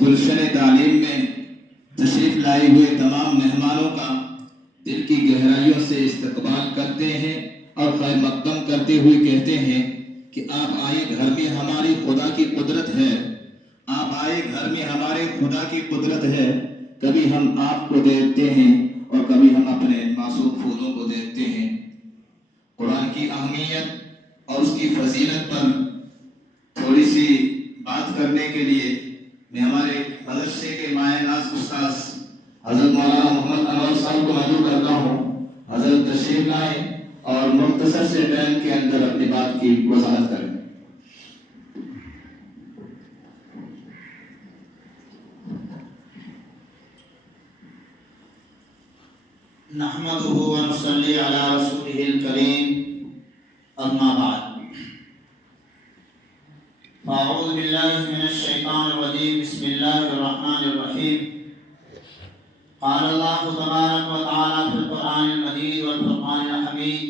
گلشن تعلیم میں تشریف لائے ہوئے تمام مہمانوں کا دل کی گہرائیوں سے استقبال کرتے ہیں اور خیر مقدم کرتے ہوئے کہتے ہیں کہ آپ آئے، گھر میں ہماری خدا کی قدرت ہے، آپ آئے، گھر میں ہمارے خدا کی قدرت ہے۔ کبھی ہم آپ کو دیکھتے ہیں اور کبھی ہم اپنے معصوم پھولوں کو دیکھتے ہیں۔ قرآن کی اہمیت اور اس کی فضیلت پر تھوڑی سی بات کرنے کے لیے میں ہمارے مدرسے کے مایہ ناز استاذ حضرت مولانا محمد انور صاحب کو مدعو کرتا ہوں، حضرت تشریف لائیں اور مختصر سے ٹائم کے اندر اپنی بات کی وضاحت کریں۔ نحمده ونصلي على رسوله الكريم اما بعد فاعوذ بالله من الشيطان الرجيم بسم الله الرحمن الرحيم قال الله تبارك وتعالى في القرآن المجيد والفرقان الحميد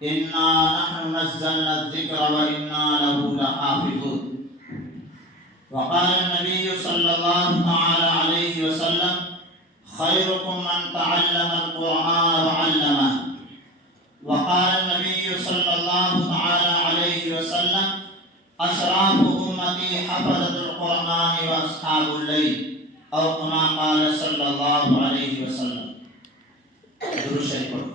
إنا نحن نزلنا الذكر وإنا له لحافظون وقال النبي صلى الله تعالى عليه وسلم خيركم من تعلم القرآن وعلمه وقال النبي صلى الله تعالى عليه وسلم أشراف أمتي حفظة القرآن وأصحاب الليل أو كما قال صلى الله عليه وسلم۔ درود شریف پڑھو۔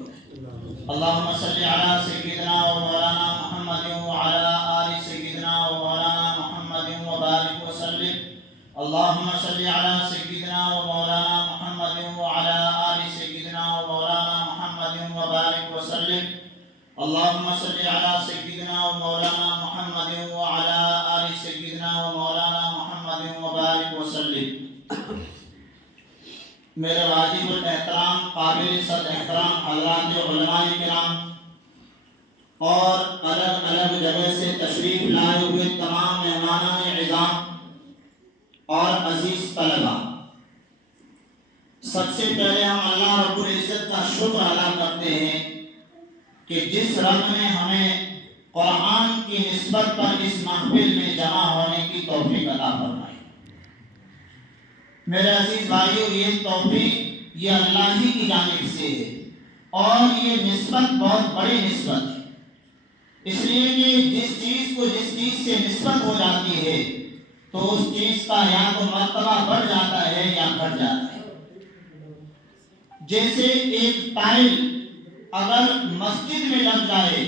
اللهم صل على سيدنا ومولانا محمد وعلى آل سيدنا ومولانا محمد وبارك وسلم۔ اللهم صل على سيدنا ومولانا محمد وعلى آل سيدنا ومولانا محمد وبارك وسلم۔ اللهم صل على سيدنا ومولانا محمد وعلى آل سيدنا ومولانا محمد وبارك وسلم۔ میرے واجب الاحترام قابل صد احترام حضرات علماء کرام اور الگ الگ جگہ سے تشریف لائے ہوئے تمام مہمانان اعظام اور عزیز طلباء، سب سے پہلے ہم اللہ رب العزت کا شکر ادا کرتے ہیں کہ جس رب نے ہمیں قرآن کی نسبت پر اس محفل میں جمع ہونے کی توفیق عطا فرمائی۔ میرے عزیز بھائیو، یہ توفیق یہ اللہ ہی کی جانب سے ہے اور یہ نسبت بہت بڑی نسبت ہے، اس لیے کہ جس چیز کو جس چیز سے نسبت ہو جاتی ہے تو اس چیز کا یا تو مرتبہ بڑھ جاتا ہے یا گھٹ جاتا ہے۔ جیسے ایک ٹائل اگر مسجد میں لگ جائے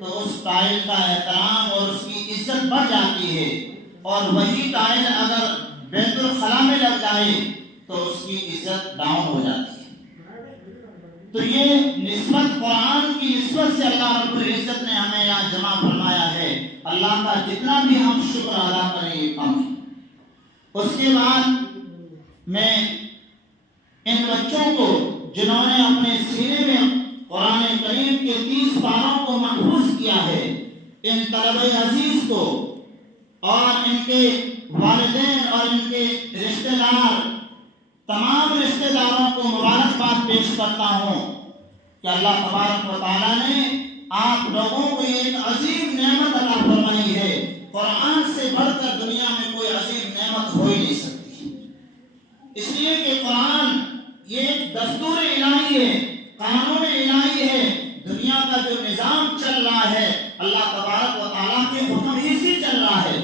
تو اس ٹائل کا احترام اور اس کی عزت بڑھ جاتی ہے، اور وہی ٹائل اگر بیت الخلا میں لگ جائے تو اس کی عزت ڈاؤن ہو جاتی ہے۔ تو یہ نسبت قرآن کی نسبت سے اللہ رب العزت نے ہمیں یہاں جمع فرمایا ہے۔ اللہ کا جتنا بھی ہم شکر ادا کریں یہ کم ہے۔ اس کے بعد میں ان بچوں کو جنہوں نے اپنے سینے میں قرآن کریم کے 30 پاروں کو محفوظ کیا ہے، ان طلبہ عزیز کو اور ان کے والدین اور ان کے رشتہ دار، تمام رشتہ داروں کو مبارکباد پیش کرتا ہوں کہ اللہ تبارک و تعالیٰ نے آپ لوگوں کو یہ ایک عظیم نعمت عطا فرمائی ہے۔ قرآن سے بڑھ کر دنیا میں کوئی عظیم نعمت ہو ہی نہیں سکتی، اس لیے کہ قرآن یہ ایک دستور الہی ہے، قانون الہی ہے۔ دنیا کا جو نظام چل رہا ہے اللہ تبارک و تعالیٰ کے حکم ہی سے چل رہا ہے۔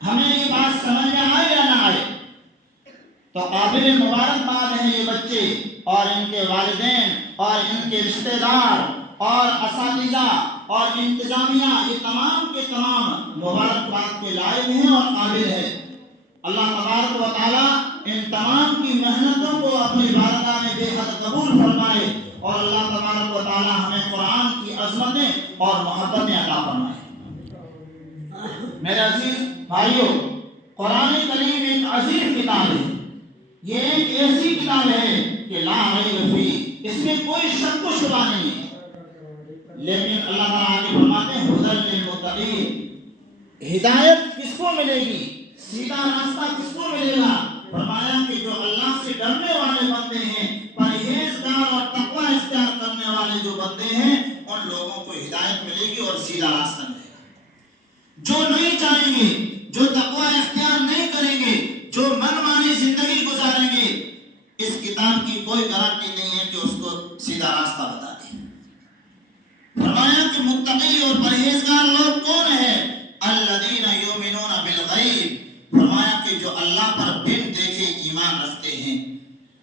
ہمیں یہ بات سمجھ میں آئے یا نہ آئے تو قابل مبارکباد ہیں یہ بچے اور ان کے والدین اور ان کے رشتہ دار اور اساتذہ اور انتظامیہ، یہ تمام کے تمام مبارکباد کے لائق ہیں اور قابل ہیں۔ اللہ تبارک و تعالیٰ ان تمام کی محنتوں کو اپنی بارگاہ میں بے حد قبول فرمائے اور اللہ تبارک و تعالیٰ ہمیں قرآن کی عظمتیں اور محبتیں عطا فرمائے۔ میرے عزیز بھائیو، قرآن کریم ایک عظیم کتاب ہے، یہ ایک ایسی کتاب ہے کہ لا ریب فیہ، اس میں کوئی شک و شبہ نہیں ہے۔ لیکن اللہ تعالیٰ آگے فرماتے ہیں ھدی للمتقین، ہدایت کس کو ملے گی، سیدھا راستہ کس کو ملے گا؟ فرمایا کہ جو اللہ سے ڈرنے والے بندے ہیں، پرہیزگار اور تقوی اختیار کرنے والے جو بندے ہیں، ان لوگوں کو ہدایت ملے گی اور سیدھا راستہ ملے گا۔ جو نہیں چاہیں گے، جو تقوی اختیار نہیں کریں گے، کوئی گارنٹی نہیں ہے کہ اس کو سیدھا راستہ بتا دے۔ فرمایا کہ متقی اور پرہیزگار لوگ کون ہیں؟ الذین یؤمنون بالغیب، فرمایا کہ جو اللہ پر بن دیکھے ایمان رکھتے ہیں،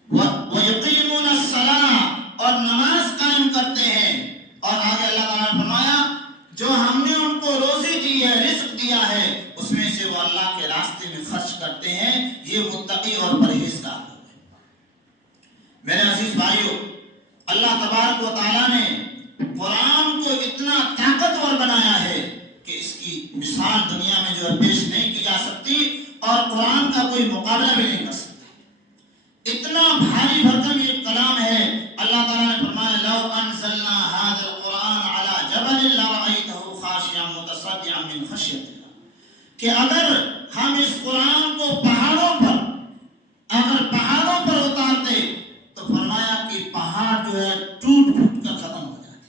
وَيُقِيمُونَ الصَّلَاةَ اور نماز قائم کرتے ہیں، اور آگے اللہ تعالیٰ نے فرمایا جو ہم نے ان کو روزی دی ہے، رزق دیا ہے، اس میں سے وہ اللہ کے راستے میں خرچ کرتے ہیں، یہ متقی اور پرہیزگار لوگ ہیں۔ میرے عزیز بھائیو، اللہ تبارک و تعالیٰ نے قرآن کو اتنا طاقتور بنایا ہے کہ اس کی مثال دنیا میں جو ہے پیش نہیں کی جا سکتی، اور قرآن کا کوئی مقابلہ بھی نہیں کر سکتا۔ اتنا بھاری بھرکم یہ کلام ہے۔ اللہ تعالیٰ نے فرمایا لو انزلنا هذا القرآن على جبل لرأيته خاشعا متصدعا من خشية الله، کہ اگر ہم اس قرآن کو پہاڑوں پر اتارتے تو فرمایا کہ پہاڑ جو ہے ٹوٹ پھوٹ کر ختم ہو جاتے۔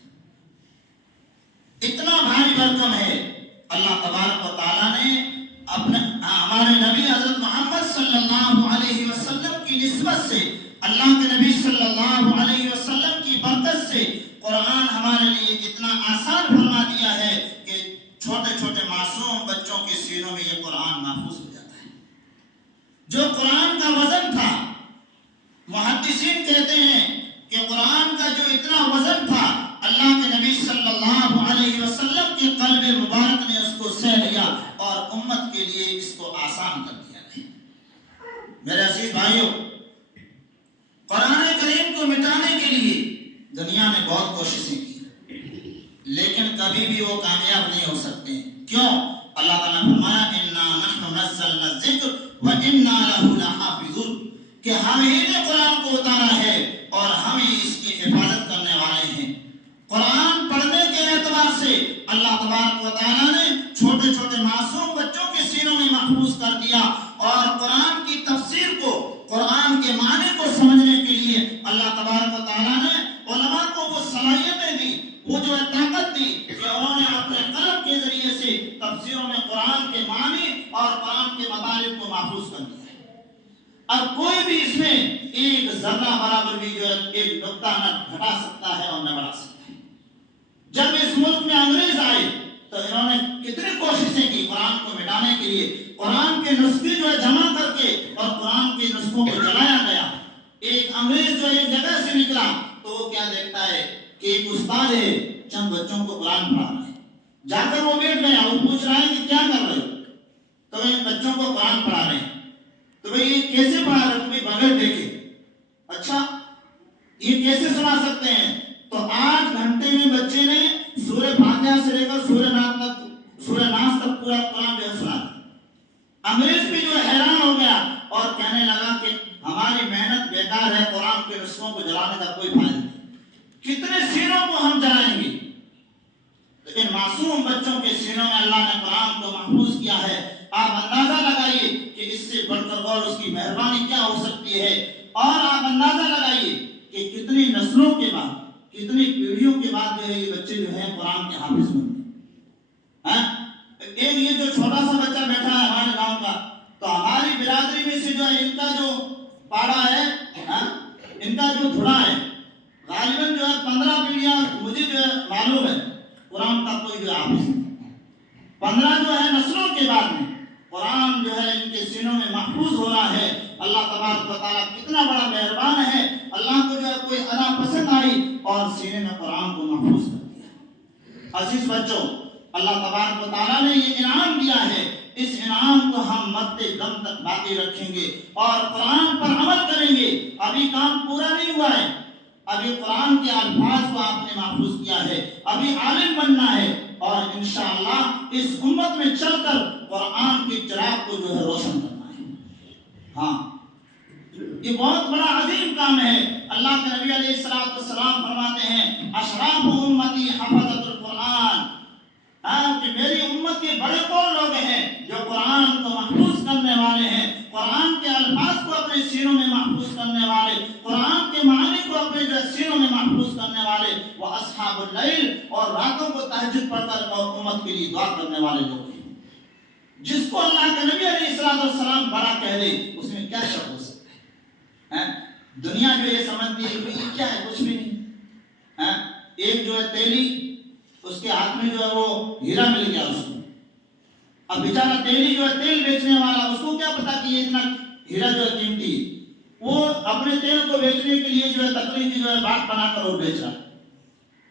اتنا بھاری بھرکم ہے۔ اللہ تبارک و تعالیٰ نے ہمارے نبی حضرت محمد صلی اللہ علیہ وسلم کی نسبت سے، اللہ کے نبی صلی اللہ علیہ وسلم کی برکت سے قرآن ہمارے لیے اتنا آسان فرما دیا ہے کہ چھوٹے چھوٹے معصوم بچوں کے سینوں میں یہ قرآن محفوظ ہو جاتا ہے۔ جو قرآن کا وزن تھا، محدثین کہتے ہیں کہ قرآن کا جو اتنا وزن تھا، اللہ کے نبی صلی اللہ علیہ وسلم کے قلب مبارک نے اس کو سہ لیا اور امت کے لیے اس کو آسان کر دیا ہے۔ میرے عزیز بھائیوں، قرآن کریم کو مٹانے کے لیے دنیا نے بہت کوششیں کی، لیکن کبھی بھی وہ کامیاب نہیں ہو سکتے۔ کیوں؟ اللہ تعالیٰ نے فرمایا اِنَّا نَحْنُ نَزَّلْنَا الذِّكْرَ وَإِنَّا لَهُ لَحَافِظُونَ، کہ ہم ہی نے قرآن کو اتارا ہے اور ہم ہی اس کی حفاظت کرنے والے ہیں۔ قرآن پڑھنے کے اعتبار سے اللہ تبارک و تعالیٰ نے چھوٹے چھوٹے معصوم بچوں کے سینوں میں محفوظ کر دیا، اور قرآن کی تفسیر کو، قرآن کے معنی کو سمجھنے کے لیے اللہ تبارک و تعالیٰ نے علماء کو وہ صلاحیتیں دی، وہ جو طاقت دی کہ انہوں نے اپنے قلم کے ذریعے سے تفسیروں میں قرآن کے معنی اور قرآن کے مطالب کو محفوظ کر دیا۔ اب کوئی بھی اس میں ایک ذرہ برابر بھی جو ہے ایک نقطہ نہ گھٹا سکتا ہے اور نہ بڑھا سکتا ہے۔ جب اس ملک میں انگریز آئے تو انہوں نے کتنی کوششیں کی قرآن کو مٹانے کے لیے، قرآن کے نسخے جو ہے جمع کر کے اور قرآن کے نسخوں کو جلایا گیا۔ ایک انگریز جو ایک جگہ سے نکلا تو وہ کیا دیکھتا ہے کہ ایک استاد ہے چند بچوں کو قرآن پڑھا رہا ہے، جا کر وہ بیٹھ گیا، وہ پوچھ رہا ہے کہ کیا کر رہے ہو؟ تو وہ بچوں کو قرآن پڑھا رہے ہیں۔ تو بھئی یہ کیسے پڑھا رہے ہیں؟ بغیر دیکھے، اچھا یہ کیسے سنا سکتے ہیں؟ تو 8 گھنٹے میں بچے نے سورہ فاتحہ سے لے کر سورہ ناس تک پورا قرآن جو سنا۔ انگریز بھی جو حیران ہو گیا اور کہنے لگا کہ ہماری محنت بیکار ہے، قرآن کے نسخوں کو جلانے کا کوئی فائدہ نہیں، کتنے سینوں کو ہم جلائیں گے؟ لیکن معصوم بچوں کے سینوں میں اللہ نے قرآن کو محفوظ کیا ہے۔ آپ اندازہ لگائیے کہ اس سے بڑھ کر اور اس کی مہربانی کیا ہو سکتی ہے، اور آپ اندازہ لگائیے کہ کتنی نسلوں کے بعد، کتنی پیڑھیوں کے بعد جو ہے یہ بچے جو ہیں قرآن کے حافظ بنتے ہیں۔ ایک یہ جو چھوٹا سا بچہ بیٹھا ہے ہمارے گاؤں کا، تو ہماری برادری میں سے جو ہے ان کا جو پاڑا ہے، ان کا جو دھڑا ہے، غالباً جو ہے 15 پیڑھیاں مجھے جو ہے معلوم ہے قرآن کا کوئی جو حافظ نہیں۔ 15 جو ہے نسلوں کے بعد میں قرآن جو ہے ان کے سینوں میں محفوظ ہو رہا ہے۔ اللہ تبارک و تعالیٰ کتنا بڑا مہربان ہے، اللہ کو جو ہے کوئی ادا پسند آئی اور سینے میں قرآن کو محفوظ کر دیا۔ عزیز بچوں، اللہ تبارک و تعالیٰ نے یہ انعام دیا ہے، اس انعام کو ہم مرتے دم تک باقی رکھیں گے اور قرآن پر عمل کریں گے۔ ابھی کام پورا نہیں ہوا ہے، ابھی قرآن کے الفاظ کو آپ نے محفوظ کیا ہے، ابھی عالم بننا ہے، اور انشاءاللہ اس امت میں چل کر قرآن کے چراغ کو جو ہے روشن کرنا ہے۔ ہاں، یہ بہت بڑا عظیم کام ہے۔ اللہ کے نبی علیہ السلام فرماتے ہیں اشراف امتی حفظت القرآن، کہ میری امت کے بڑے کون لوگ ہیں جو قرآن کو محفوظ کرنے والے ہیں، قرآن کے الفاظ کو اپنے سینوں میں محفوظ کرنے والے، قرآن کے معنی کو اپنے جو سینوں میں محفوظ کرنے والے، وہ اصحاب اللیل، اور راتوں کو تہجد پڑھ کر امت کے لیے دعا کرنے والے لوگ ہیں۔ جس کو اللہ کے نبی علیہ السلام بڑا کہہ دے اس میں کیا شک ہو سکتا ہے؟ دنیا جو یہ سمجھتی ہے کہ یہ کیا ہے، کچھ بھی نہیں. ایک جو ہے تیلی، اس کے ہاتھ میں جو ہے وہ ہیرا مل گیا اس کو. اب بیچارہ تیلی جو ہے تیل بیچنے والا، اس کو کیا پتا کہ یہ اتنا ہیرا جو ہے قیمتی ہے. وہ اپنے تیل کو بیچنے کے لیے جو ہے تکلی کی جو ہے بات بنا کر وہ بیچ رہا.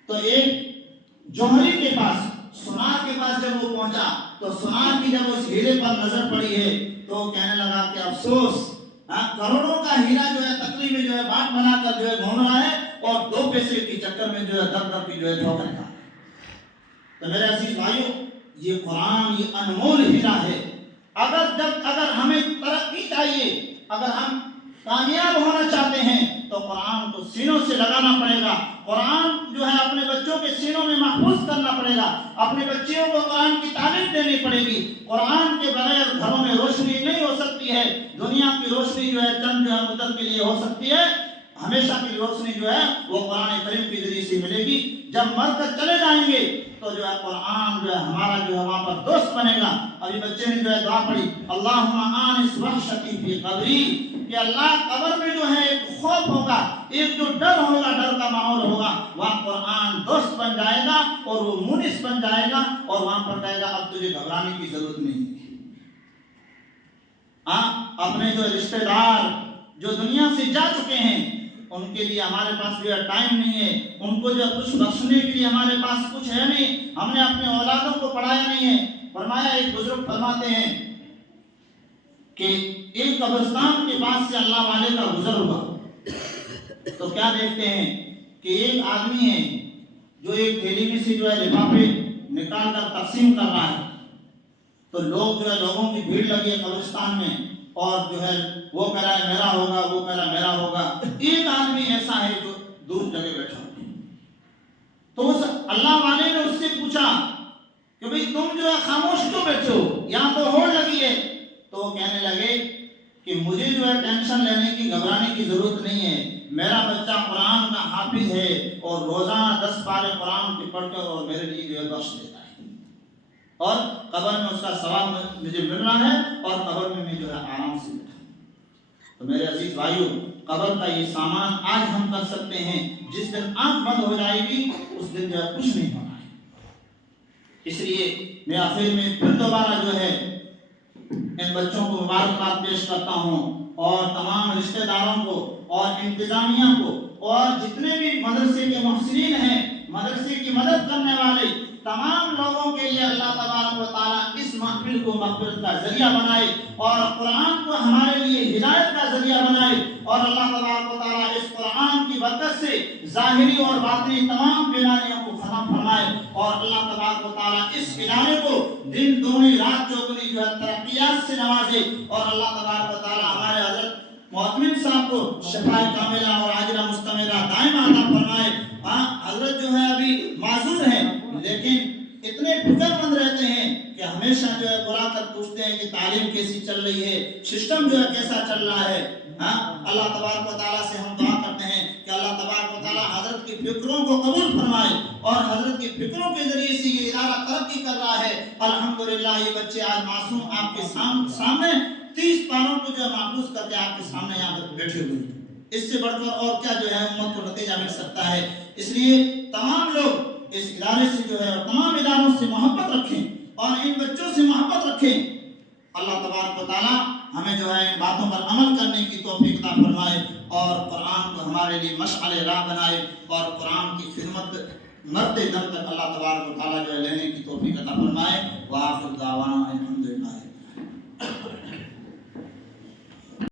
تو ایک جوہری کے پاس، سونار کے پاس جب وہ پہنچا تو سونار کی جب اس ہیرے پر نظر پڑی ہے تو وہ کہنے لگا کہ افسوس، کروڑوں کا ہیرا جو ہے تکلی میں جو ہے بات بنا کر جو ہے گھوم رہا ہے اور 2 پیسے کے چکر میں جو ہے دب کی جو ہے ٹھوکر کھا. تو میرے عزیز بھائیو، یہ قرآن یہ انمول ہیرا ہے. اگر ہمیں ترقی چاہیے، اگر ہم کامیاب ہونا چاہتے ہیں تو قرآن کو سینوں سے لگانا پڑے گا. قرآن جو ہے اپنے بچوں کے سینوں میں محفوظ کرنا پڑے گا. اپنے بچوں کو قرآن کی تعلیم دینی پڑے گی. قرآن کے بغیر گھروں میں روشنی نہیں ہو سکتی ہے. دنیا کی روشنی جو ہے چند جو ہے مدت کے لیے ہو سکتی ہے، ہمیشہ کی روشنی جو ہے وہ قرآن کریم کے ذریعے سے ملے گی. جب مر کر چلے جائیں گے تو جو ہے قرآن جو ہے ہمارا جو ہے وہاں پر دوست بنے گا. ابھی بچے نے جو ہے دعا پڑھی، اللہم آنس وحشتی فی قبری، کہ اللہ قبر میں جو ہے ایک خوف ہوگا، ایک جو ڈر ہوگا، ڈر کا ماحول ہوگا، وہاں قرآن دوست بن جائے گا اور وہ مونس بن جائے گا اور وہاں پر کہے گا اب تجھے گھبرانے کی ضرورت نہیں. اپنے جو رشتہ دار جو دنیا سے جا چکے ہیں ان کے لیے ہمارے پاس جو ہے ٹائم نہیں ہے. ان کو جو کچھ بخشنے کے لیے ہمارے پاس کچھ ہے نہیں. ہم نے اپنے اولادوں کو پڑھایا نہیں ہے. فرمایا، ایک بزرگ فرماتے ہیں کہ ایک قبرستان کے پاس سے اللہ والے کا گزر ہوا تو کیا دیکھتے ہیں کہ ایک آدمی ہے جو ایک تھیلی میں سے جو ہے لفافے نکال کر تقسیم کر رہا ہے. تو لوگ جو ہے لوگوں کی بھیڑ لگی ہے قبرستان میں اور جو ہے وہ کہہ رہا ہے میرا ہوگا، وہ کہہ رہا ہے میرا ہوگا. ایک آدمی ایسا ہے جو دور جگہ بیٹھا ہوا. تو اس اللہ والے نے اس سے پوچھا کہ بھئی تم جو ہے خاموش کیوں بیٹھے ہو، یہاں تو ہوڑ لگی ہے. تو وہ کہنے لگے کہ مجھے جو ہے ٹینشن لینے کی، گھبرانے کی ضرورت نہیں ہے. میرا بچہ قرآن کا حافظ ہے اور روزانہ 10 پارے قرآن کے پڑھ کر اور میرے لیے جو ہے بخش دیتا ہے اور قبر میں اس کا ثواب مجھے مل رہا ہے اور قبر میں جو ہے آرام سے بیٹھا. تو میرے عزیز بھائیو، قبر کا یہ سامان آج ہم کر سکتے ہیں. جس دن آنکھ بند ہو جائے گی اس دن جو ہے کچھ نہیں ہونا ہے. اس لیے میں آخر میں پھر دوبارہ جو ہے ان بچوں کو مبارکباد پیش کرتا ہوں اور تمام رشتہ داروں کو اور انتظامیہ کو اور جتنے بھی مدرسے کے محسنین ہیں، مدرسے کی مدد کرنے والے تمام لوگوں کے لیے اللہ تبارک و تعالیٰ اس محفل کو مغفرت کا ذریعہ بنائے اور قرآن کو ہمارے لیے ہدایت کا ذریعہ بنائے. اور اللہ تبارک و تعالیٰ اس قرآن کی برکت سے ظاہری اور باطنی تمام بیماریوں کو ختم فرمائے اور اللہ تبارک و تعالیٰ اس ادارے کو دن دگنی رات چوگنی جو ہے ترقیات سے نوازے. اور اللہ تبارک و تعالیٰ ہمارے حضرت معتمد صاحب کو شفاء کاملہ اور عاجلہ مستمرہ دائم عطا فرمائے. حضرت جو ہے ابھی معذور ہیں لیکن اتنے فکر مند رہتے ہیں کہ ہمیشہ جو ہے بلا کر پوچھتے ہیں کہ تعلیم کیسی چل رہی ہے، سسٹم جو ہے کیسا چل رہا ہے. اللہ تبارک و تعالیٰ سے ہم دعا کرتے ہیں کہ اللہ تبارک و تعالیٰ حضرت کی فکروں کو قبول فرمائے اور حضرت کی فکروں کے ذریعے سے یہ ادارہ ترقی کر رہا ہے. الحمدللہ یہ بچے آج معصوم آپ کے سامنے 30 پاروں کو جو ہے محفوظ کر کے آپ کے سامنے یہاں پر بیٹھے ہوئے ہیں. اس سے بڑھ کر اور کیا جو ہے امت کو نتیجہ مل سکتا ہے. اس لیے تمام لوگ اس ادارے سے جو ہے تمام اداروں سے محبت رکھیں اور ان بچوں سے محبت رکھیں. اللہ تبارک و تعالیٰ ہمیں جو ہے ان باتوں پر عمل کرنے کی توفیق عطا فرمائے اور قرآن کو ہمارے لیے مشعل راہ بنائے اور قرآن کی خدمت مرتے دم تک اللہ تبارک و تعالیٰ جو ہے لینے کی توفیق عطا فرمائے. وآخر دعوانا